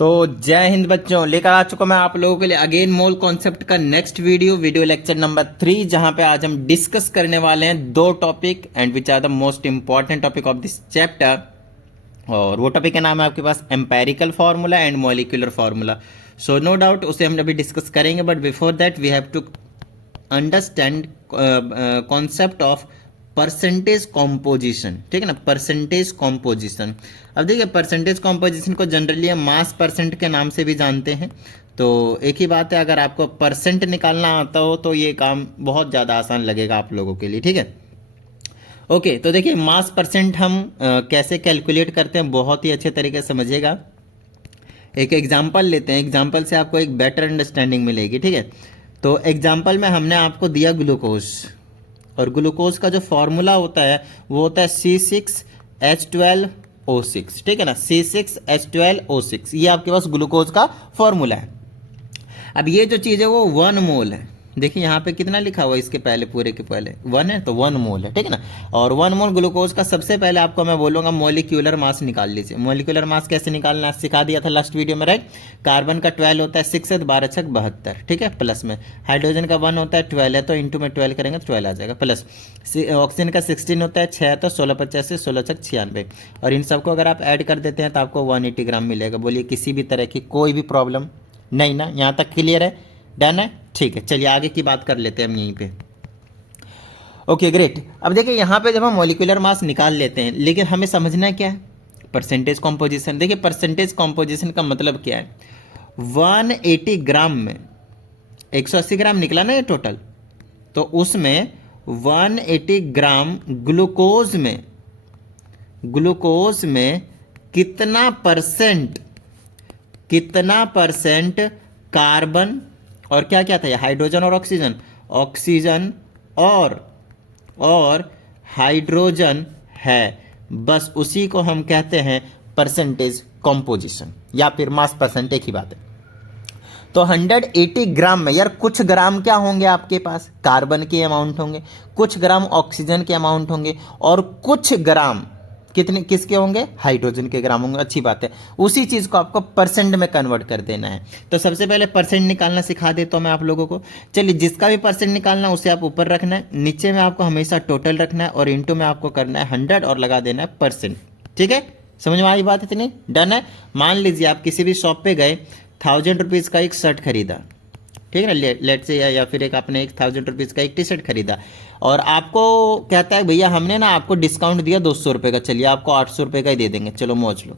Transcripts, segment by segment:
तो जय हिंद बच्चों, लेकर आ चुका मैं आप लोगों के लिए अगेन मोल कॉन्सेप्ट का नेक्स्ट वीडियो लेक्चर नंबर 3, जहां पे आज हम डिस्कस करने वाले हैं दो topic and which are the most important topic of this chapter. और वो टॉपिक का नाम है आपके पास empirical formula and molecular formula. So no doubt उसे हम अभी डिस्कस करेंगे, but before that we have to understand concept of percentage composition. ठीक है ना, परसेंटेज कॉम्पोजिशन। अब देखिए, परसेंटेज कॉम्पोजिशन को जनरली हम मास परसेंट के नाम से भी जानते हैं। तो एक ही बात है, अगर आपको परसेंट निकालना आता हो तो ये काम बहुत ज़्यादा आसान लगेगा आप लोगों के लिए। ठीक है, ओके। तो देखिए, मास परसेंट हम कैसे कैलकुलेट करते हैं, बहुत ही अच्छे तरीके से समझिएगा। एक एग्जाम्पल लेते हैं, एग्जाम्पल से आपको एक बेटर अंडरस्टैंडिंग मिलेगी। ठीक है, तो एग्जाम्पल में हमने आपको दिया ग्लूकोज, और ग्लूकोज का जो फॉर्मूला होता है वो होता है C6H12O6। ठीक है ना, C6H12O6, ये आपके पास ग्लूकोज का फॉर्मूला है। अब ये जो चीज़ है वो 1 मोल है। देखिए यहाँ पे कितना लिखा हुआ है, इसके पहले पूरे के पहले 1 है, तो 1 मोल है। ठीक है ना, और 1 मोल ग्लूकोज का सबसे पहले आपको मैं बोलूँगा मॉलिक्यूलर मास निकाल लीजिए। मॉलिक्यूलर मास कैसे निकालना सिखा दिया था लास्ट वीडियो में, राइट। कार्बन का 12 होता है 6 12 6 72। ठीक है, प्लस में हाइड्रोजन का 1 होता है 12 है, तो इंटू में 12 करेंगे तो 12 आ जाएगा, प्लस ऑक्सीजन का 16 होता है 6 तो 16 50 16 6 96। और इन सबको अगर आप ऐड कर देते हैं तो आपको 180 ग्राम मिलेगा। बोलिए किसी भी तरह की कोई भी प्रॉब्लम नहीं ना, यहाँ तक क्लियर है, डन है। ठीक है, चलिए आगे की बात कर लेते हैं हम यहीं पे। Okay great. अब देखिए यहाँ पे जब हम मॉलिक्यूलर मास निकाल लेते हैं, लेकिन हमें समझना क्या है, परसेंटेज कॉम्पोजिशन। देखिए परसेंटेज कॉम्पोजिशन का मतलब क्या है, 180 ग्राम में 180 ग्राम निकला ना ये टोटल, तो उसमें 180 ग्राम ग्लूकोज में कितना परसेंट कार्बन और क्या क्या था ये, हाइड्रोजन और ऑक्सीजन और हाइड्रोजन है, बस उसी को हम कहते हैं परसेंटेज कॉम्पोजिशन या फिर मास परसेंट, एक ही बात है। तो 180 ग्राम में यार कुछ ग्राम क्या होंगे आपके पास, कार्बन के अमाउंट होंगे, कुछ ग्राम ऑक्सीजन के अमाउंट होंगे, और कुछ ग्राम कितने किसके होंगे, हाइड्रोजन के ग्राम होंगे। अच्छी बात है, उसी चीज़ को आपको परसेंट में कन्वर्ट कर देना है। तो सबसे पहले परसेंट निकालना सिखा देता हूँ मैं आप लोगों को। चलिए, जिसका भी परसेंट निकालना है उसे आप ऊपर रखना है, नीचे में आपको हमेशा टोटल रखना है, और इंटू में आपको करना है 100 और लगा देना है परसेंट। ठीक है, समझ में आई बात, इतनी डन है। मान लीजिए आप किसी भी शॉप पे गए, 1000 रुपीज़ का एक शर्ट खरीदा, ठीक है ना, लेट से, या फिर एक आपने 1000 रुपीज़ का एक टी शर्ट खरीदा, और आपको कहता है भैया हमने ना आपको डिस्काउंट दिया 200 रुपये का, चलिए आपको 800 रुपये का ही दे देंगे, चलो मौज लो।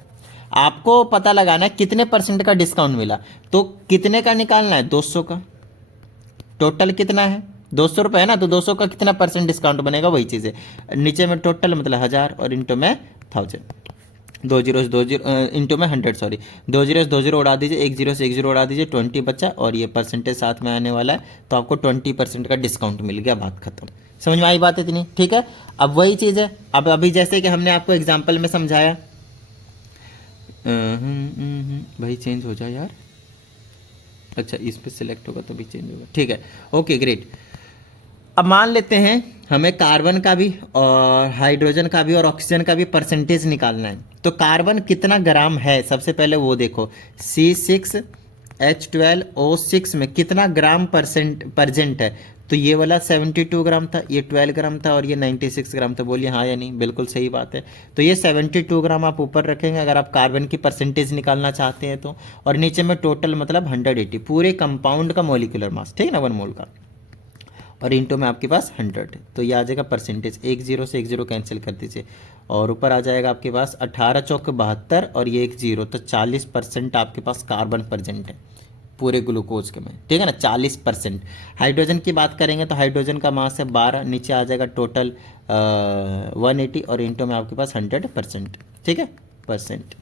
आपको पता लगाना है कितने परसेंट का डिस्काउंट मिला, तो कितने का निकालना है, 200 का। टोटल कितना है, 200 रुपये है ना, तो 200 का कितना परसेंट डिस्काउंट बनेगा, वही चीज़ है। नीचे में टोटल मतलब 1000 और इंटू में 1000, 2 0 इंटू में 100, सॉरी 2 0 उड़ा दीजिए, 1 0 से 1 0 उड़ा दीजिए, 20 बचा, और ये परसेंटेज साथ में आने वाला है, तो आपको 20% का डिस्काउंट मिल गया, बात खत्म। समझ में आई बात इतनी, ठीक है। अब वही चीज़ है, अब अभी जैसे कि हमने आपको एग्जाम्पल में समझाया, भाई चेंज हो जाए यार, अच्छा इस पर सिलेक्ट होगा तभी चेंज होगा, ठीक है, ओके ग्रेट। अब मान लेते हैं हमें कार्बन का भी और हाइड्रोजन का भी और ऑक्सीजन का भी परसेंटेज निकालना है। तो कार्बन कितना ग्राम है, सबसे पहले वो देखो, C6H12O6 में कितना ग्राम परसेंट है, तो ये वाला 72 ग्राम था, ये 12 ग्राम था, और ये 96 ग्राम था। बोलिए हाँ या नहीं, बिल्कुल सही बात है। तो ये 72 ग्राम आप ऊपर रखेंगे अगर आप कार्बन की परसेंटेज निकालना चाहते हैं तो, और नीचे में टोटल मतलब 180, पूरे कंपाउंड का मॉलिक्यूलर मास, ठीक है ना, 1 मोल का, और इंटू में आपके पास 100, तो ये आ जाएगा परसेंटेज। 1 0 से 1 0 कैंसिल कर दीजिए, और ऊपर आ जाएगा आपके पास 18 चौक 72, और ये 1 0, तो 40% आपके पास कार्बन प्रेजेंट है पूरे ग्लूकोज के में, ठीक है ना, 40%। हाइड्रोजन की बात करेंगे तो हाइड्रोजन का मास है 12, नीचे आ जाएगा टोटल 180, और इंटू में आपके पास 100%, ठीक है, परसेंट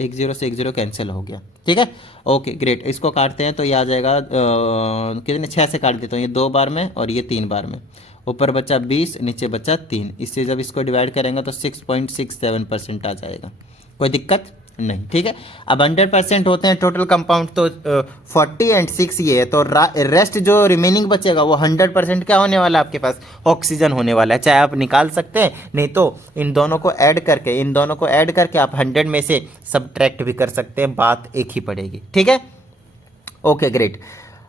1 0 से 1 0 कैंसिल हो गया, ठीक है, ओके ग्रेट। इसको काटते हैं तो ये आ जाएगा कितने, 6 से काट देता हूँ, ये 2 बार में और ये 3 बार में, ऊपर बचा 20, नीचे बचा 3, इससे जब इसको डिवाइड करेंगे तो 6.67% आ जाएगा। कोई दिक्कत, नहीं, ठीक है। अब 100% होते हैं टोटल कंपाउंड, तो 40 एंड 6 ये है, तो रेस्ट जो रिमेनिंग बचेगा वो 100% क्या होने वाला है आपके पास, ऑक्सीजन होने वाला है। चाहे आप निकाल सकते हैं, नहीं तो इन दोनों को ऐड करके आप 100 में से सब्ट्रैक्ट भी कर सकते हैं, बात एक ही पड़ेगी, ठीक है। Okay great.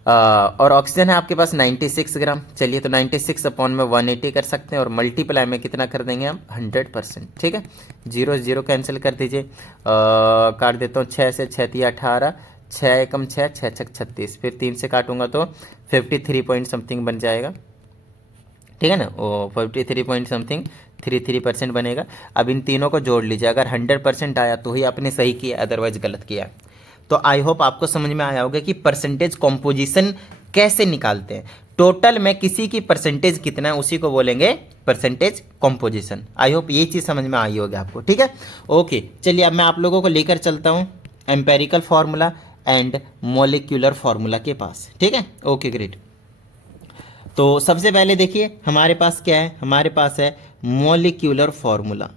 और ऑक्सीजन है आपके पास 96 ग्राम। चलिए तो 96 अपॉन में 180 कर सकते हैं और मल्टीप्लाई में कितना कर देंगे हम, 100%, ठीक है। 0 0 कैंसिल कर दीजिए, काट देता हूँ 6 से, 6 3 18, 6 एकम 6, 6 6 36, फिर 3 से काटूंगा तो 53 पॉइंट समथिंग बन जाएगा, ठीक है ना। वो 53 पॉइंट समथिंग 33% बनेगा। अब इन तीनों को जोड़ लीजिए, अगर 100% आया तो ही आपने सही किया, अदरवाइज गलत किया। तो आई होप आपको समझ में आया होगा कि परसेंटेज कॉम्पोजिशन कैसे निकालते हैं। टोटल में किसी की परसेंटेज कितना है उसी को बोलेंगे परसेंटेज कॉम्पोजिशन। आई होप ये चीज़ समझ में आई होगी आपको, ठीक है। ओके चलिए, अब मैं आप लोगों को लेकर चलता हूँ empirical formula and molecular formula के पास, ठीक है। Okay great. तो सबसे पहले देखिए हमारे पास क्या है, हमारे पास है मॉलिक्यूलर फार्मूला,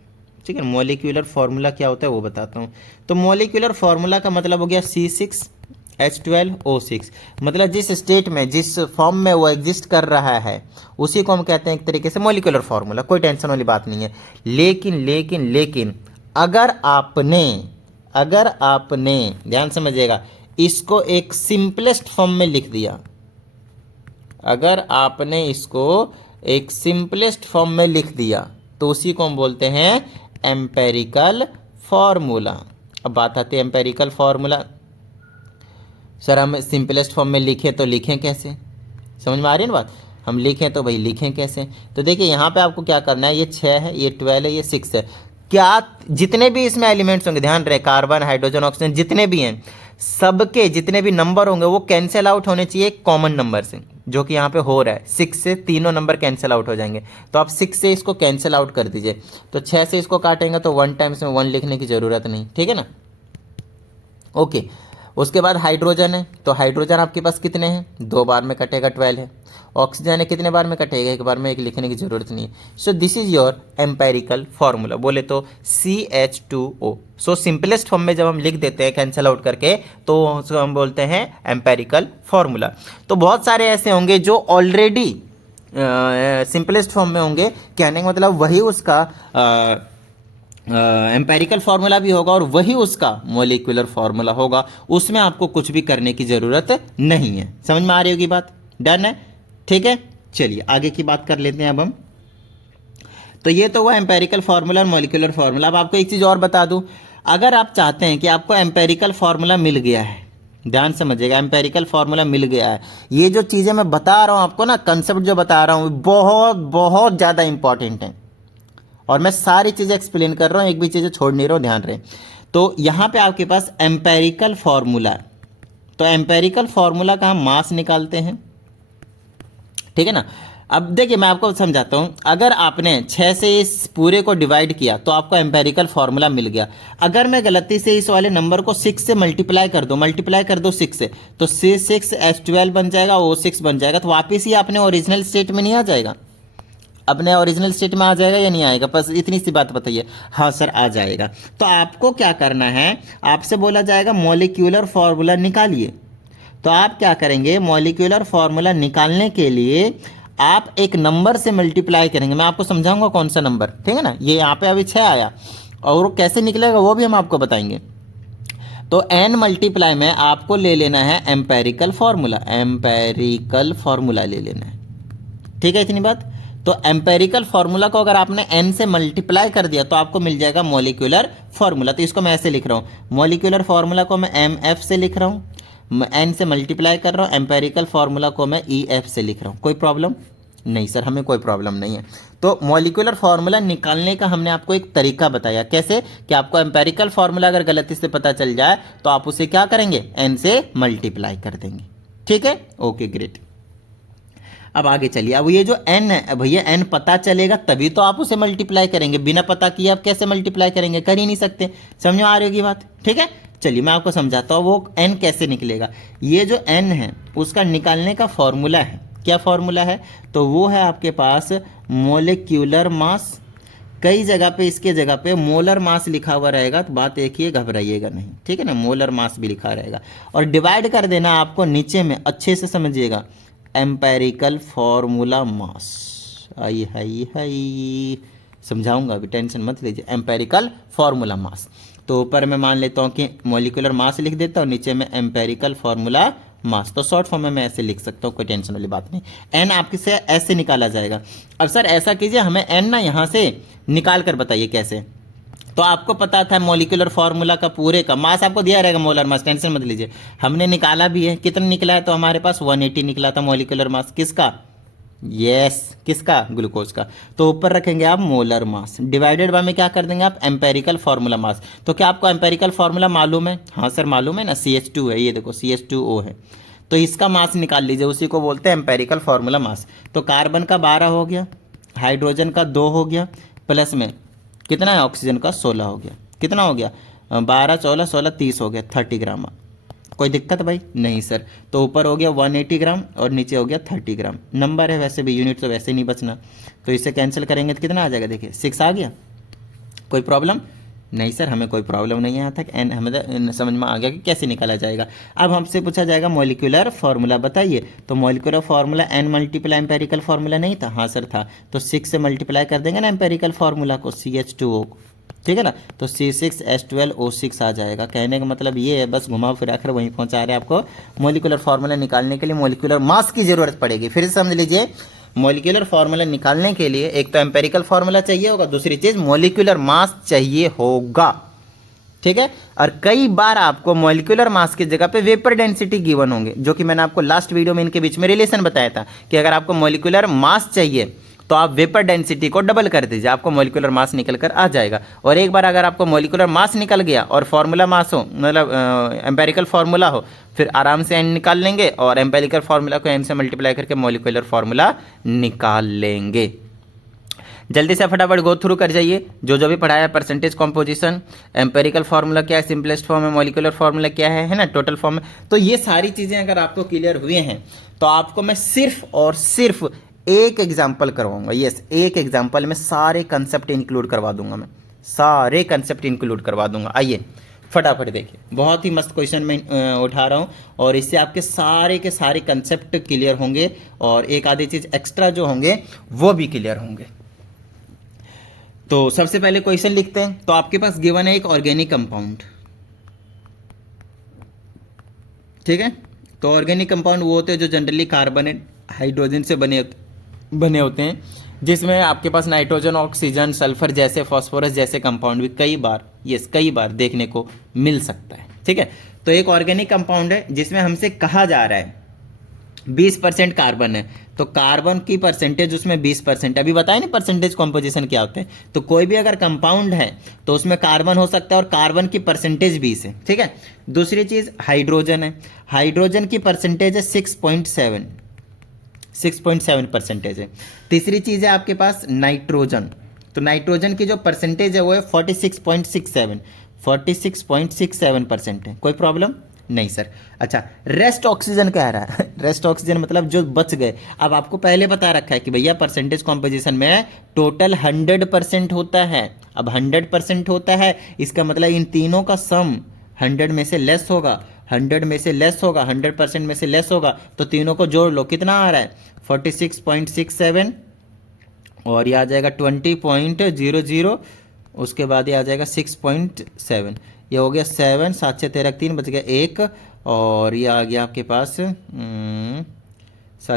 ठीक है। मॉलिक्यूलर फार्मूला क्या होता है वो बताता हूँ। तो मॉलिक्यूलर फार्मूला का मतलब हो गया C6H12O6, मतलब जिस स्टेट में, जिस फॉर्म में वो एग्जिस्ट कर रहा है उसी को हम कहते हैं एक तरीके से मॉलिक्यूलर फार्मूला। कोई टेंशन वाली बात नहीं है। लेकिन अगर आपने ध्यान समझिएगा, इसको एक सिंपलेस्ट फॉर्म में लिख दिया, अगर आपने इसको एक सिंपलेस्ट फॉर्म में लिख दिया तो उसी को हम बोलते हैं एम्पेरिकल फार्मूला। अब बात आती है एम्पेरिकल फार्मूला, सर हम सिंपलेस्ट फॉर्म में लिखें तो लिखें कैसे, समझ में आ रही है ना बात। हम लिखें तो भाई लिखें कैसे, तो देखिए यहाँ पे आपको क्या करना है, ये 6 है, ये 12 है, ये 6 है। क्या जितने भी इसमें एलिमेंट्स होंगे, ध्यान रहे, कार्बन हाइड्रोजन ऑक्सीजन जितने भी हैं, सबके जितने भी नंबर होंगे वो कैंसिल आउट होने चाहिए एक कॉमन नंबर से, जो कि यहाँ पे हो रहा है 6 से तीनों नंबर कैंसिल आउट हो जाएंगे। तो आप 6 से इसको कैंसिल आउट कर दीजिए, तो 6 से इसको काटेंगे तो 1 टाइम्स में 1 लिखने की ज़रूरत नहीं, ठीक है ना। ओके, उसके बाद हाइड्रोजन है, तो हाइड्रोजन आपके पास कितने हैं, 2 बार में कटेगा 12 है। ऑक्सीजन है, कितने बार में कटेगा, 1 बार में, 1 लिखने की जरूरत नहीं है। So this is your empirical formula, बोले तो CH2O। सो सिंपलेस्ट फॉर्म में जब हम लिख देते हैं कैंसिल आउट करके तो उसको हम बोलते हैं एम्पेरिकल फार्मूला। तो बहुत सारे ऐसे होंगे जो ऑलरेडी सिंपलेस्ट फॉर्म में होंगे, कहने का मतलब वही उसका एम्पेरिकल फार्मूला भी होगा और वही उसका मॉलिक्यूलर फार्मूला होगा, उसमें आपको कुछ भी करने की ज़रूरत नहीं है। समझ में आ रही होगी बात, डन है, ठीक है। चलिए आगे की बात कर लेते हैं अब हम। तो ये तो हुआ एम्पेरिकल फार्मूला और मॉलिक्यूलर फार्मूला। अब आपको एक चीज़ और बता दूं, अगर आप चाहते हैं कि आपको एम्पेरिकल फार्मूला मिल गया है, ध्यान समझिएगा, एम्पेरिकल फार्मूला मिल गया है, ये जो चीज़ें मैं बता रहा हूँ आपको ना, कंसेप्ट जो बता रहा हूँ बहुत बहुत ज़्यादा इंपॉर्टेंट है और मैं सारी चीज़ें एक्सप्लेन कर रहा हूँ, एक भी चीज़ें छोड़ नहीं रहा हूँ, ध्यान रहे। तो यहाँ पे आपके पास एम्पेरिकल फार्मूला, तो एम्पेरिकल फार्मूला का हम मास निकालते हैं, ठीक है ना। अब देखिए मैं आपको समझाता हूँ, अगर आपने 6 से इस पूरे को डिवाइड किया तो आपको एम्पेरिकल फार्मूला मिल गया। अगर मैं गलती से इस वाले नंबर को 6 से मल्टीप्लाई कर दो 6 से, तो C6H12 बन जाएगा, O6 बन जाएगा, तो वापिस ही आपने ओरिजिनल स्टेट में नहीं आ जाएगा, अपने ओरिजिनल स्टेट में आ जाएगा या नहीं आएगा, बस इतनी सी बात बताइए। हाँ सर आ जाएगा। तो आपको क्या करना है, आपसे बोला जाएगा मॉलिक्यूलर फार्मूला निकालिए, तो आप क्या करेंगे, मॉलिक्यूलर फार्मूला निकालने के लिए आप एक नंबर से मल्टीप्लाई करेंगे। मैं आपको समझाऊंगा कौन सा नंबर, ठीक है ना। ये यहाँ पे अभी 6 आया और वो कैसे निकलेगा वो भी हम आपको बताएंगे। तो n मल्टीप्लाई में आपको ले लेना है एम्पेरिकल फार्मूला, एम्पेरिकल फार्मूला ले लेना है, ठीक है, इतनी बात। तो एम्पेरिकल फार्मूला को अगर आपने n से मल्टीप्लाई कर दिया तो आपको मिल जाएगा मॉलिक्यूलर फार्मूला। तो इसको मैं ऐसे लिख रहा हूँ, मॉलिक्यूलर फार्मूला को मैं mf से लिख रहा हूँ, n से मल्टीप्लाई कर रहा हूँ, एम्पेरिकल फार्मूला को मैं EF से लिख रहा हूँ। कोई प्रॉब्लम नहीं सर, हमें कोई प्रॉब्लम नहीं है। तो मॉलिक्यूलर फार्मूला निकालने का हमने आपको एक तरीका बताया, कैसे कि आपको एम्पेरिकल फार्मूला अगर गलती से पता चल जाए तो आप उसे क्या करेंगे, n से मल्टीप्लाई कर देंगे, ठीक है। Okay great. अब आगे चलिए, अब ये जो n है भैया, n पता चलेगा तभी तो आप उसे मल्टीप्लाई करेंगे, बिना पता किए आप कैसे मल्टीप्लाई करेंगे, कर ही नहीं सकते। समझ में आ रही होगी बात, ठीक है। चलिए मैं आपको समझाता हूँ वो n कैसे निकलेगा। ये जो n है उसका निकालने का फॉर्मूला है, क्या फॉर्मूला है, तो वो है आपके पास मोलिक्यूलर मास कई जगह पे इसके जगह पे मोलर मास लिखा हुआ रहेगा, तो बात एक ही है, घबराइएगा नहीं, ठीक है ना, मोलर मास भी लिखा रहेगा। और डिवाइड कर देना आपको नीचे में, अच्छे से समझिएगा, एम्पेरिकल फॉर्मूला मास। आई हाई हाई, समझाऊंगा अभी, टेंशन मत लीजिए। एम्पेरिकल फॉर्मूला मास, तो ऊपर मैं मान लेता हूँ कि मॉलिक्यूलर मास लिख देता हूँ, नीचे में एम्पेरिकल फॉर्मूला मास, तो शॉर्ट फॉर्म में मैं ऐसे लिख सकता हूँ, कोई टेंशन वाली बात नहीं। एन आपके से ऐसे निकाला जाएगा। अब सर ऐसा कीजिए, हमें एन ना यहाँ से निकाल कर बताइए कैसे। तो आपको पता था मॉलिक्यूलर फार्मूला का पूरे का मास आपको दिया रहेगा, मोलर मास, टेंशन मत लीजिए। हमने निकाला भी है, कितना निकला है, तो हमारे पास 180 निकला था मॉलिक्यूलर मास, किसका, यस किसका, ग्लूकोज का। तो ऊपर रखेंगे आप मोलर मास, डिवाइडेड बाय में क्या कर देंगे आप, एम्पेरिकल फार्मूला मास। तो क्या आपको एम्पेरिकल फार्मूला मालूम है, हाँ सर मालूम है ना, CH2 है, ये देखो CH2O है, तो इसका मास निकाल लीजिए, उसी को बोलते हैं एम्पेरिकल फार्मूला मास। तो कार्बन का 12 हो गया, हाइड्रोजन का 2 हो गया, प्लस में कितना है, ऑक्सीजन का 16 हो गया, कितना हो गया, 12 14 16 30 हो गया, 30 ग्राम। कोई दिक्कत भाई नहीं सर। तो ऊपर हो गया 180 ग्राम और नीचे हो गया 30 ग्राम, नंबर है वैसे भी, यूनिट तो वैसे ही नहीं बचना, तो इसे कैंसिल करेंगे तो कितना आ जाएगा, देखिए 6 आ गया। कोई प्रॉब्लम नहीं सर, हमें कोई प्रॉब्लम नहीं है यहाँ तक, एन हमें समझ में आ गया कि कैसे निकाला जाएगा। अब हमसे पूछा जाएगा मॉलिक्यूलर फार्मूला बताइए, तो molecular formula n multiply empirical formula नहीं था, हाँ सर था, तो 6 से मल्टीप्लाई कर देंगे ना एम्पेरिकल फार्मूला को, CH2O, ठीक है ना, तो C6H12O6 आ जाएगा। कहने का मतलब ये है, बस घुमा फिरा कर वहीं पहुंचा रहे हैं आपको। मॉलिक्यूलर फार्मूला निकालने के लिए मॉलिक्यूलर मास की जरूरत पड़ेगी, फिर से समझ लीजिए, मॉलिक्यूलर फार्मूला निकालने के लिए एक तो एम्पेरिकल फार्मूला चाहिए होगा, दूसरी चीज मॉलिक्यूलर मास चाहिए होगा, ठीक है। और कई बार आपको मॉलिक्यूलर मास की जगह पे वेपर डेंसिटी गिवन होंगे, जो कि मैंने आपको लास्ट वीडियो में इनके बीच में रिलेशन बताया था कि अगर आपको मॉलिक्यूलर मास चाहिए तो आप वेपर डेंसिटी को डबल कर दीजिए, आपको मॉलिक्यूलर मास निकल कर आ जाएगा। और एक बार अगर आपको मॉलिक्यूलर मास निकल गया और फार्मूला मास हो, मतलब एम्पेरिकल फार्मूला हो, फिर आराम से एन निकाल लेंगे और एम्पेरिकल फार्मूला को एन से मल्टीप्लाई करके मॉलिक्यूलर फार्मूला निकाल लेंगे। जल्दी से फटाफट गो थ्रू कर जाइए जो जो भी पढ़ाया, परसेंटेज कॉम्पोजिशन, एम्पेरिकल फार्मूला क्या है, सिंपलेस्ट फॉर्म है, मॉलिक्यूलर फार्मूला क्या है ना, टोटल फॉर्म है। तो ये सारी चीज़ें अगर आपको क्लियर हुए हैं तो आपको मैं सिर्फ और सिर्फ एक एग्जाम्पल करवाऊंगा, यस एक एग्जाम्पल में सारे कंसेप्ट इंक्लूड करवा दूंगा, मैं सारे कंसेप्ट इंक्लूड करवा दूंगा। आइए फटाफट देखिए, बहुत ही मस्त क्वेश्चन मैं उठा रहा हूँ और इससे आपके सारे के सारे कंसेप्ट क्लियर होंगे और एक आधी चीज़ एक्स्ट्रा जो होंगे वो भी क्लियर होंगे। तो सबसे पहले क्वेश्चन लिखते हैं। तो आपके पास गिवन है एक ऑर्गेनिक कंपाउंड, ठीक है। तो ऑर्गेनिक कंपाउंड वो होते हैं जो जनरली कार्बन एंड हाइड्रोजन से बने होते हैं, जिसमें आपके पास नाइट्रोजन, ऑक्सीजन, सल्फर जैसे, फास्फोरस जैसे कंपाउंड भी कई बार देखने को मिल सकता है, ठीक है। तो एक ऑर्गेनिक कंपाउंड है जिसमें हमसे कहा जा रहा है 20% कार्बन है, तो कार्बन की परसेंटेज उसमें 20%, अभी बताया नहीं परसेंटेज कॉम्पोजिशन क्या होते हैं। तो कोई भी अगर कंपाउंड है तो उसमें कार्बन हो सकता है और कार्बन की परसेंटेज 20 है, ठीक है। दूसरी चीज़ हाइड्रोजन है, हाइड्रोजन की परसेंटेज है 6.7 परसेंटेज है। तीसरी चीज़ है आपके पास नाइट्रोजन, तो नाइट्रोजन की जो परसेंटेज है वो है 46.67% है। कोई प्रॉब्लम नहीं सर। अच्छा, रेस्ट ऑक्सीजन कह रहा है रेस्ट ऑक्सीजन मतलब जो बच गए। अब आपको पहले बता रखा है कि भैया परसेंटेज कॉम्पोजिशन में टोटल 100% होता है। अब 100% होता है, इसका मतलब इन तीनों का सम 100 में से लेस होगा, 100 में से लेस होगा, 100% में से लेस होगा, तो तीनों को जोड़ लो, कितना आ रहा है 46.67 और ये आ जाएगा 20.00, उसके बाद ये आ जाएगा 6.7, ये हो गया 7, 7 6 13 3 बच गया 1 और ये आ गया आपके पास 7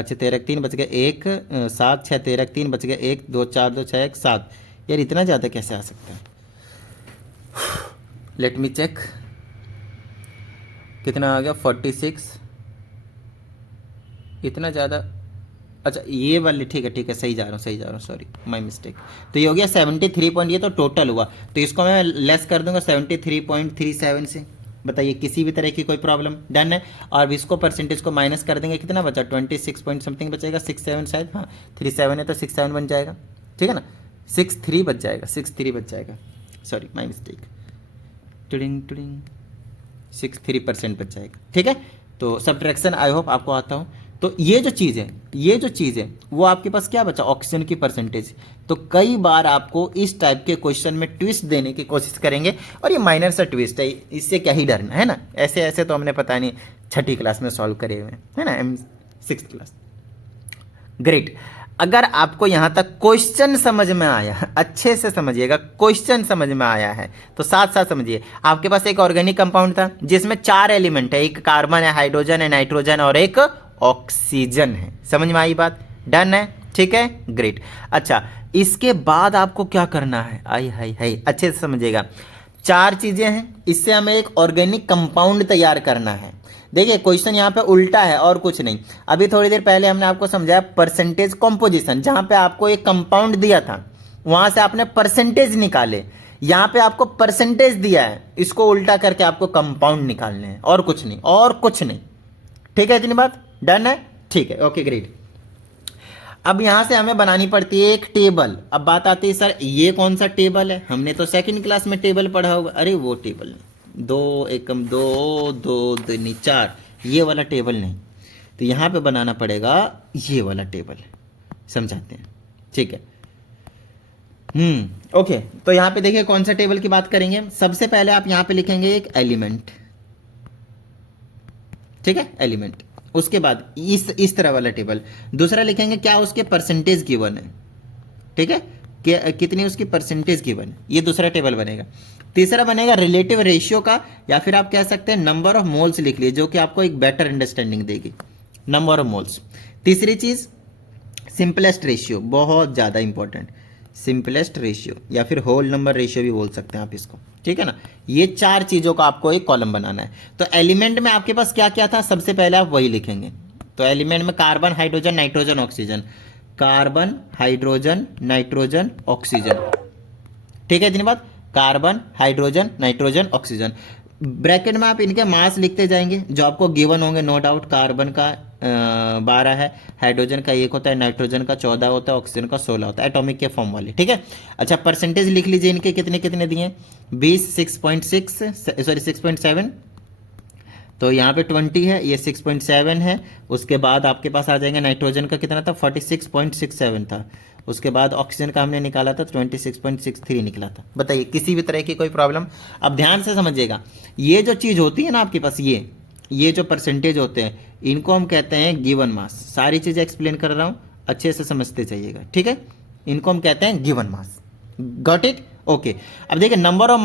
6 13 3 बच गया 1, 7 6 13 3 बच गया 1, 2 4 2 6 1 7। यार इतना ज़्यादा कैसे आ सकता है, लेट मी चेक कितना आ गया 46, इतना ज़्यादा। अच्छा ये वाली ठीक है सही जा रहा हूँ सॉरी माय मिस्टेक। तो ये हो गया 73 पॉइंट, ये तो टोटल हुआ, तो इसको मैं लेस कर दूंगा 73.37 से। बताइए किसी भी तरह की कोई प्रॉब्लम, डन है। और इसको परसेंटेज को माइनस कर देंगे, कितना बचा 26 पॉइंट समथिंग बचेगा, 67 शायद, हाँ 37 है तो 67 बन जाएगा, ठीक है ना, 63 बच जाएगा, सॉरी माई मिस्टेक, टुडिंग 63% बच जाएगा, ठीक है। तो सब्ट्रैक्शन आई होप आपको आता हो। तो ये जो चीज़ है वो आपके पास क्या बचा, ऑक्सीजन की परसेंटेज। तो कई बार आपको इस टाइप के क्वेश्चन में ट्विस्ट देने की कोशिश करेंगे, और ये माइनर सा ट्विस्ट है, इससे क्या ही डरना है ना। ऐसे ऐसे तो हमने पता नहीं 6ठी क्लास में सॉल्व करे हुए हैं, है ना, 6th क्लास। ग्रेट। अगर आपको यहाँ तक क्वेश्चन समझ में आया, अच्छे से समझिएगा, क्वेश्चन समझ में आया है तो साथ साथ समझिए। आपके पास एक ऑर्गेनिक कंपाउंड था जिसमें 4 एलिमेंट है, एक कार्बन है, हाइड्रोजन है, नाइट्रोजन और एक ऑक्सीजन है। समझ में आई बात? डन है, ठीक है, ग्रेट। अच्छा, इसके बाद आपको क्या करना है, आई हाई हाई, अच्छे से समझिएगा। 4 चीजें हैं, इससे हमें एक ऑर्गेनिक कंपाउंड तैयार करना है। देखिए क्वेश्चन यहाँ पे उल्टा है और कुछ नहीं। अभी थोड़ी देर पहले हमने आपको समझाया परसेंटेज कॉम्पोजिशन, जहां पे आपको एक कंपाउंड दिया था वहां से आपने परसेंटेज निकाले। यहाँ पे आपको परसेंटेज दिया है, इसको उल्टा करके आपको कंपाउंड निकालने हैं, और कुछ नहीं, और कुछ नहीं। ठीक है, इतनी बात डन है, ठीक है, ओके ग्रेट। अब यहां से हमें बनानी पड़ती है एक टेबल। अब बात आती है सर ये कौन सा टेबल है, हमने तो 2nd क्लास में टेबल पढ़ा होगा। अरे वो टेबल नहीं, 2 एकम 2 2 दूनी 4, ये वाला टेबल नहीं। तो यहाँ पे बनाना पड़ेगा ये वाला टेबल, समझाते हैं, ठीक है। ओके, तो यहाँ पे देखिए कौन सा टेबल की बात करेंगे। सबसे पहले आप यहाँ पे लिखेंगे एक एलिमेंट, ठीक है, एलिमेंट। उसके बाद इस तरह वाला टेबल। दूसरा लिखेंगे क्या, उसके परसेंटेज गिवन है, ठीक है, कितनी उसकी परसेंटेज गिवन है, ये दूसरा टेबल बनेगा। तीसरा बनेगा रिलेटिव रेशियो का, या फिर आप कह सकते हैं नंबर ऑफ मोल्स लिख लीजिए, जो कि आपको एक बेटर अंडरस्टैंडिंग देगी, नंबर ऑफ मोल्स। तीसरी चीज सिंपलेस्ट रेशियो, बहुत ज़्यादा इंपॉर्टेंट, सिंपलेस्ट रेशियो या फिर होल नंबर रेशियो भी बोल सकते हैं आप इसको, ठीक है ना। ये 4 चीज़ों का आपको एक कॉलम बनाना है। तो एलिमेंट में आपके पास क्या क्या था, सबसे पहले आप वही लिखेंगे। तो एलिमेंट में carbon, hydrogen, nitrogen, oxygen, carbon, hydrogen, nitrogen, oxygen, ठीक है, इतनी बात। Carbon, hydrogen, nitrogen, oxygen. Bracket में आप इनके मास लिखते जाएंगे जो आपको गिवन होंगे, नो डाउट। कार्बन का 12 है, हाइड्रोजन का 1 होता है, नाइट्रोजन का 14 होता है, ऑक्सीजन का 16 होता है, एटॉमिक के फॉर्म वाले, ठीक है। अच्छा, परसेंटेज लिख लीजिए इनके कितने कितने दिए, 20, 6.7, तो यहाँ पे 20 है, ये 6.7 है। उसके बाद आपके पास आ जाएंगे नाइट्रोजन का कितना था, 46.67 था। उसके बाद ऑक्सीजन का हमने निकाला था 26.63 निकला था। बताइए किसी भी तरह की कोई प्रॉब्लम? अब ध्यान से समझिएगा, ये जो चीज़ होती है ना आपके पास, ये जो परसेंटेज होते हैं, इनको हम कहते हैं गिवन मास। सारी चीज़ें एक्सप्लेन कर रहा हूँ, अच्छे से समझते जाइएगा, ठीक है। इनको हम कहते हैं given mass, got it, okay. अब देखिए नंबर ऑफ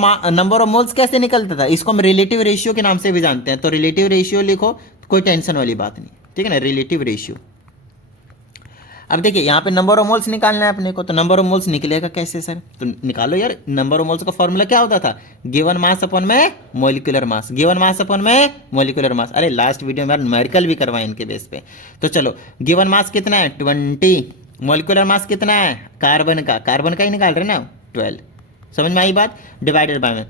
मोल्स कैसे निकलता था, इसको हम रिलेटिव रेशियो के नाम से भी जानते हैं। तो रिलेटिव रेशियो लिखो, कोई टेंशन वाली बात नहीं, ठीक है ना, रिलेटिव रेशियो। अब देखिए यहाँ पे नंबर ऑफ मोल्स निकालना है अपने को, तो नंबर ऑफ मोल्स निकलेगा कैसे सर, तो निकालो यार। नंबर ऑफ मोल्स का फॉर्मूला क्या होता था, गिवन मास अपॉन में molecular mass, given mass upon में मॉलिक्यूलर मास। अरे लास्ट वीडियो में न्यूमेरिकल भी करवाए इनके बेस पे। तो चलो, गिवन मास कितना है 20, मॉलिक्यूलर मास कितना है कार्बन का ही निकाल रहे ना 12, समझ में आई बात। डिवाइडेड बाय में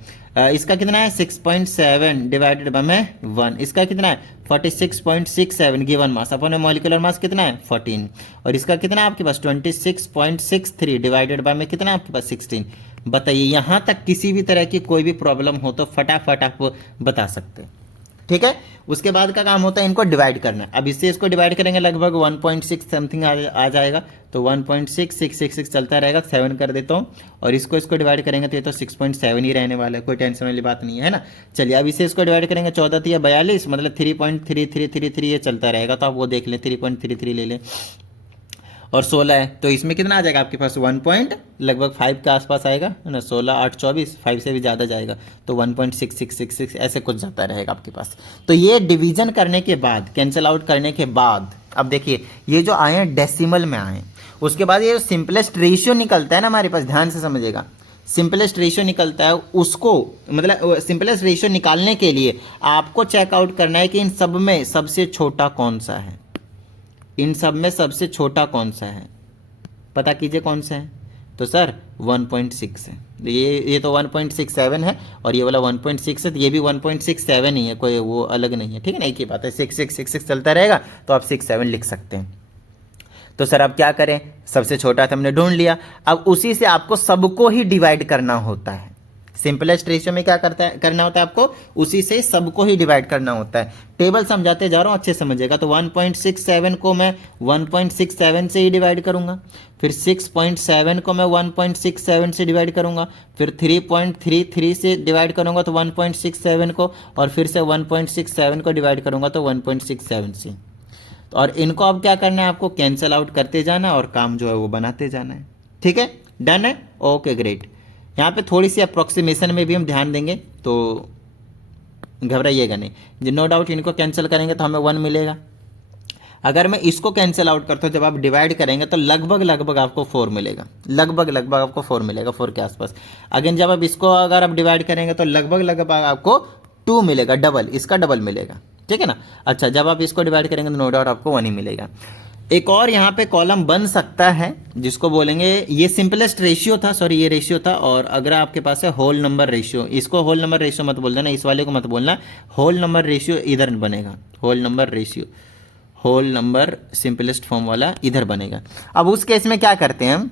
इसका कितना है 6.7 डिवाइडेड बाय में 1, इसका कितना है 46.67 given mass upon molecular mass कितना है 14, और इसका कितना है आपके पास 26.63 डिवाइडेड बाय में कितना है आपके पास 16। बताइए यहाँ तक किसी भी तरह की कोई भी प्रॉब्लम हो तो फटाफट आप बता सकते हैं, ठीक है। उसके बाद का काम होता है इनको डिवाइड करना। अब इससे इसको डिवाइड करेंगे लगभग 1.6 समथिंग आ जाएगा, तो 1.6666 चलता रहेगा, 7 कर देता हूँ, और इसको डिवाइड करेंगे तो ये तो 6.7 ही रहने वाला है, कोई टेंशन वाली बात नहीं है ना। चलिए अब इसे इसको डिवाइड करेंगे 14 या 42, मतलब 3.3333 ये चलता रहेगा, तो आप वो देख लें 3.33 ले लें, और 16 है तो इसमें कितना आ जाएगा आपके पास 1 लगभग 5 के आसपास आएगा, है ना। 16 8 24, 5 से भी ज़्यादा जाएगा, तो 1.6666 ऐसे कुछ जाता रहेगा आपके पास। तो ये डिवीजन करने के बाद, कैंसिल आउट करने के बाद, अब देखिए ये जो आए हैं डेसिमल में आए, उसके बाद ये सिंपलेस्ट रेशियो निकलता है ना हमारे पास, ध्यान से समझिएगा। सिंपलेस्ट रेशियो निकलता है, उसको मतलब सिंपलेस्ट रेशियो निकालने के लिए आपको चेकआउट करना है कि इन सब में सबसे छोटा कौन सा है, इन सब में सबसे छोटा कौन सा है, पता कीजिए कौन सा है। तो सर 1.6 है, ये तो 1.67 है, और ये वाला 1.6 है, तो ये भी 1.67 ही है, कोई वो अलग नहीं है, ठीक है ना, एक ही बात है। 6666 चलता रहेगा, तो आप 67 लिख सकते हैं। तो सर अब क्या करें, सबसे छोटा था हमने ढूंढ लिया, अब उसी से आपको सबको ही डिवाइड करना होता है। सिंपलेस्ट रेशियो में क्या करना होता है आपको, उसी से सबको ही डिवाइड करना होता है। टेबल समझाते जा रहा हूँ, अच्छे समझिएगा। तो 1.67 को मैं 1.67 से ही डिवाइड करूंगा, फिर 6.7 को मैं 1.67 से डिवाइड करूंगा, फिर 3.33 से डिवाइड करूंगा तो 1.67 को, और फिर से 1.67 को डिवाइड करूंगा तो 1.67 से। और इनको अब क्या करना है, आपको कैंसिल आउट करते जाना और काम जो है वो बनाते जाना है। ठीक है, डन है, ओके ग्रेट। यहाँ पे थोड़ी सी अप्रोक्सीमेशन में भी हम ध्यान देंगे, तो घबराइएगा नहीं। नो डाउट इनको कैंसिल करेंगे तो हमें 1 मिलेगा। अगर मैं इसको कैंसिल आउट करता हूँ, जब आप डिवाइड करेंगे तो लगभग आपको 4 मिलेगा, लगभग आपको 4 मिलेगा, 4 के आसपास। अगेन जब आप इसको अगर आप डिवाइड करेंगे तो लगभग आपको 2 मिलेगा, डबल, इसका डबल मिलेगा। ठीक है ना। अच्छा, जब आप इसको डिवाइड करेंगे तो नो डाउट आपको 1 ही मिलेगा। एक और यहाँ पे कॉलम बन सकता है जिसको बोलेंगे, ये सिंपलेस्ट रेशियो था, सॉरी ये रेशियो था। और अगर आपके पास है होल नंबर रेशियो, इसको होल नंबर रेशियो मत बोल देना, इस वाले को मत बोलना। होल नंबर रेशियो इधर बनेगा, whole number ratio, whole number simplest form वाला इधर बनेगा। अब उस केस में क्या करते हैं हम,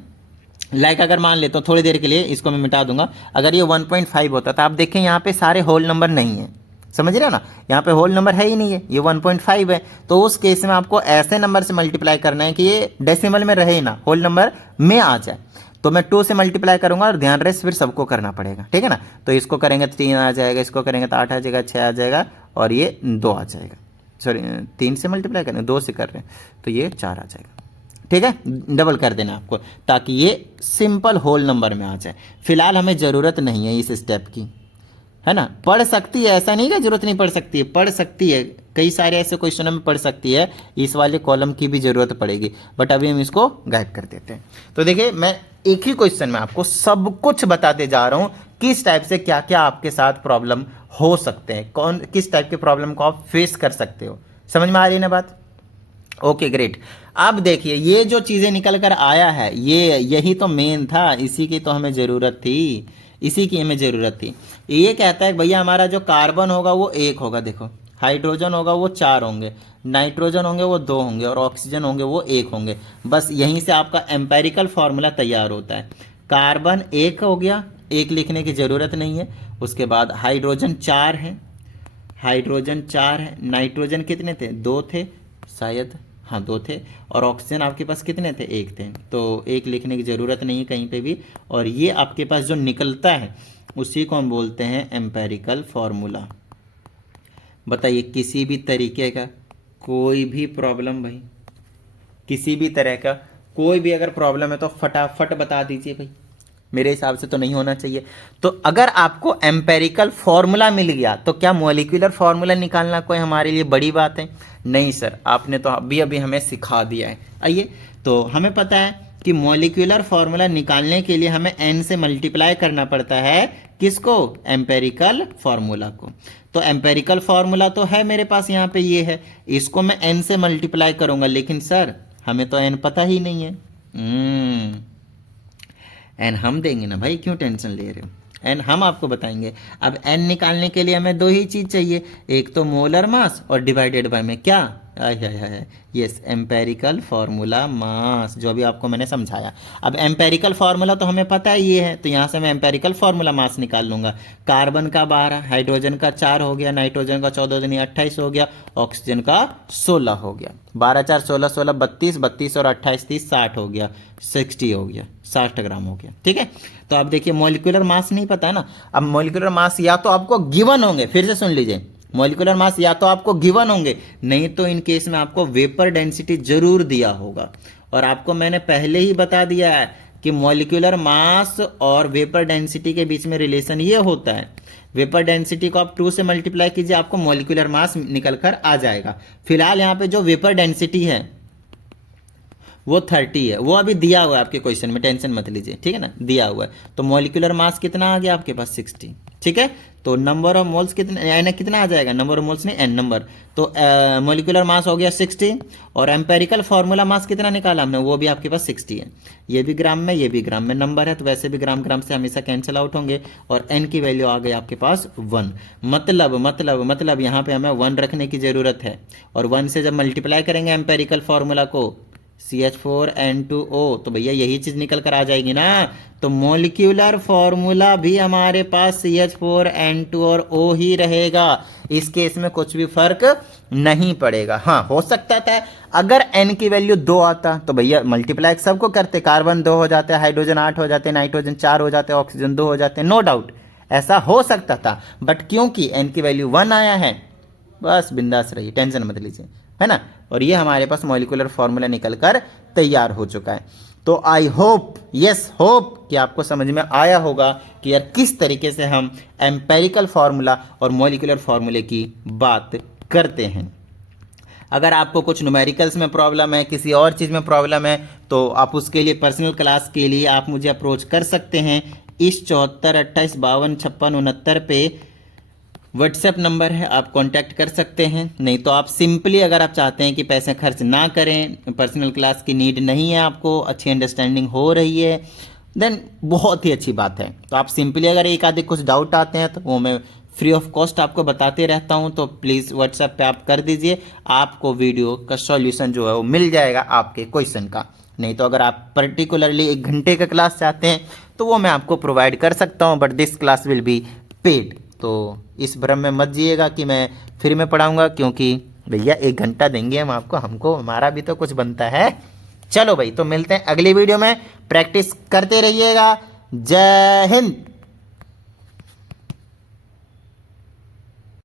लाइक अगर मान लेता हूँ थोड़ी देर के लिए इसको मैं मिटा दूंगा, अगर ये 1.5 होता तो आप देखें यहाँ पे सारे होल नंबर नहीं है, समझ रहे हो ना, यहाँ पे होल नंबर है ही नहीं है, ये 1.5 है। तो उस केस में आपको ऐसे नंबर से मल्टीप्लाई करना है कि ये डेसिमल में रहे ही ना, होल नंबर में आ जाए। तो मैं 2 से मल्टीप्लाई करूंगा और ध्यान रहे फिर सबको करना पड़ेगा। ठीक है ना। तो इसको करेंगे तो 3 आ जाएगा, इसको करेंगे तो 8 आ जाएगा, 6 आ जाएगा, और ये 2 आ जाएगा। सॉरी 3 से मल्टीप्लाई करेंगे, 2 से कर रहे हैं तो ये 4 आ जाएगा। ठीक है, डबल कर देना आपको ताकि ये सिंपल होल नंबर में आ जाए। फिलहाल हमें ज़रूरत नहीं है इस स्टेप की, है ना। पढ़ सकती है, ऐसा नहीं कि जरूरत नहीं पढ़ सकती है, पढ़ सकती है, कई सारे ऐसे क्वेश्चनों में पढ़ सकती है। इस वाले कॉलम की भी जरूरत पड़ेगी, बट अभी हम इसको गायब कर देते हैं। तो देखिए, मैं एक ही क्वेश्चन में आपको सब कुछ बताते जा रहा हूं, किस टाइप से क्या क्या आपके साथ प्रॉब्लम हो सकते हैं, कौन किस टाइप के प्रॉब्लम को आप फेस कर सकते हो। समझ में आ रही है ना बात? Okay great. अब देखिए, ये जो चीजें निकल कर आया है, यही तो मेन था, इसी की तो हमें जरूरत थी, इसी की हमें जरूरत थी। ये कहता है भैया हमारा जो कार्बन होगा वो 1 होगा, देखो, हाइड्रोजन होगा वो 4 होंगे, नाइट्रोजन होंगे वो 2 होंगे, और ऑक्सीजन होंगे वो 1 होंगे। बस यहीं से आपका एम्पेरिकल फॉर्मूला तैयार होता है। कार्बन 1 हो गया, 1 लिखने की जरूरत नहीं है। उसके बाद हाइड्रोजन 4 है, हाइड्रोजन 4 है, नाइट्रोजन कितने थे, 2 थे शायद, हाँ 2 थे, और ऑक्सीजन आपके पास कितने थे, 1 थे। तो 1 लिखने की ज़रूरत नहीं है कहीं पे भी। और ये आपके पास जो निकलता है उसी को हम बोलते हैं एम्पेरिकल फॉर्मूला। बताइए, किसी भी तरीके का कोई भी प्रॉब्लम भाई, किसी भी तरह का कोई भी अगर प्रॉब्लम है तो फटाफट बता दीजिए भाई, मेरे हिसाब से तो नहीं होना चाहिए। तो अगर आपको एम्पेरिकल फॉर्मूला मिल गया तो क्या मॉलिक्यूलर फॉर्मूला निकालना कोई हमारे लिए बड़ी बात है? नहीं सर, आपने तो अभी अभी हमें सिखा दिया है। आइए, तो हमें पता है कि मॉलिक्यूलर फॉर्मूला निकालने के लिए हमें n से मल्टीप्लाई करना पड़ता है, किसको, एम्पेरिकल फॉर्मूला को। तो एम्पेरिकल फॉर्मूला तो है मेरे पास, यहाँ पे ये है, इसको मैं n से मल्टीप्लाई करूंगा, लेकिन सर हमें तो n पता ही नहीं है। एन हम देंगे ना भाई, क्यों टेंशन ले रहे हो, एन हम आपको बताएंगे। अब एन निकालने के लिए हमें 2 ही चीज़ चाहिए, एक तो मोलर मास और डिवाइडेड बाय में क्या, यस, एम्पेरिकल फार्मूला मास, जो अभी आपको मैंने समझाया। अब एम्पेरिकल फार्मूला तो हमें पता है ये है, तो यहाँ से मैं एम्पेरिकल फार्मूला मास निकाल लूंगा। कार्बन का 12, हाइड्रोजन का 4 हो गया, नाइट्रोजन का 14 दूनी 28 हो गया, ऑक्सीजन का 16 हो गया। 12 4 16 16 32, 32 और 28 30 60 हो गया, 60 हो गया, 60 ग्राम हो गया। ठीक है, तो आप देखिए मॉलिक्यूलर मास नहीं पता ना। अब मॉलिक्यूलर मास या तो आपको गिवन होंगे, फिर से सुन लीजिए, मॉलिक्यूलर मास या तो आपको गिवन होंगे, नहीं तो इन केस में आपको वेपर डेंसिटी जरूर दिया होगा। और आपको मैंने पहले ही बता दिया है कि मॉलिक्यूलर मास और वेपर डेंसिटी के बीच में रिलेशन ये होता है, वेपर डेंसिटी को आप 2 से मल्टीप्लाई कीजिए, आपको मॉलिक्यूलर मास निकल कर आ जाएगा। फिलहाल यहाँ पे जो वेपर डेंसिटी है वो 30 है, वो अभी दिया हुआ है आपके क्वेश्चन में, टेंशन मत लीजिए, ठीक है ना, दिया हुआ है। तो मॉलिक्यूलर मास कितना आ गया आपके पास, 60। ठीक है, तो नंबर ऑफ मोल्स कितना, एन कितना आ जाएगा, नंबर ऑफ मोल्स नहीं एन नंबर, तो मॉलिक्यूलर मास हो गया 60। और एम्पेरिकल फार्मूला मास कितना निकाला हमने, वो भी आपके पास 60 है। ये भी ग्राम में, ये भी ग्राम में नंबर है, तो वैसे भी ग्राम ग्राम से हमेशा कैंसिल आउट होंगे। और एन की वैल्यू आ गई आपके पास 1। मतलब यहाँ पे हमें 1 रखने की जरूरत है। और 1 से जब मल्टीप्लाई करेंगे एम्पेरिकल फार्मूला को, CH4N2O, तो भैया यही चीज़ निकल कर आ जाएगी ना। तो मोलिक्यूलर फॉर्मूला भी हमारे पास CH4N2 और O ही रहेगा। इस केस में कुछ भी फर्क नहीं पड़ेगा। हाँ, हो सकता था अगर N की वैल्यू 2 आता तो भैया मल्टीप्लाई सबको करते, कार्बन 2 हो जाते, हाइड्रोजन 8 हो जाते, नाइट्रोजन 4 हो जाते, ऑक्सीजन 2 हो जाते, नो डाउट ऐसा हो सकता था। बट क्योंकि N की वैल्यू 1 आया है, बस बिंदास रहिए, टेंशन मत लीजिए, है ना। और ये हमारे पास मॉलिक्यूलर फॉर्मूला निकल कर तैयार हो चुका है। तो आई होप, यस होप, कि आपको समझ में आया होगा कि यार किस तरीके से हम एम्पेरिकल फार्मूला और मॉलिक्यूलर फार्मूले की बात करते हैं। अगर आपको कुछ न्यूमेरिकल्स में प्रॉब्लम है, किसी और चीज़ में प्रॉब्लम है, तो आप उसके लिए पर्सनल क्लास के लिए आप मुझे अप्रोच कर सकते हैं। इस 74 28 52 56 69 पे व्हाट्सएप नंबर है, आप कांटेक्ट कर सकते हैं। नहीं तो आप सिंपली, अगर आप चाहते हैं कि पैसे खर्च ना करें, पर्सनल क्लास की नीड नहीं है आपको, अच्छी अंडरस्टैंडिंग हो रही है, देन बहुत ही अच्छी बात है। तो आप सिंपली अगर एक आधे कुछ डाउट आते हैं तो वो मैं फ्री ऑफ कॉस्ट आपको बताते रहता हूं, तो प्लीज़ व्हाट्सएप पे आप कर दीजिए, आपको वीडियो का सॉल्यूशन जो है वो मिल जाएगा आपके क्वेश्चन का। नहीं तो अगर आप पर्टिकुलरली 1 घंटे का क्लास चाहते हैं तो वो मैं आपको प्रोवाइड कर सकता हूं, but this class will be paid. तो इस भ्रम में मत जिएगा कि मैं फ्री में पढ़ाऊंगा, क्योंकि भैया 1 घंटा देंगे हम आपको, हमको हमारा भी तो कुछ बनता है। चलो भाई, तो मिलते हैं अगली वीडियो में, प्रैक्टिस करते रहिएगा। जय हिंद।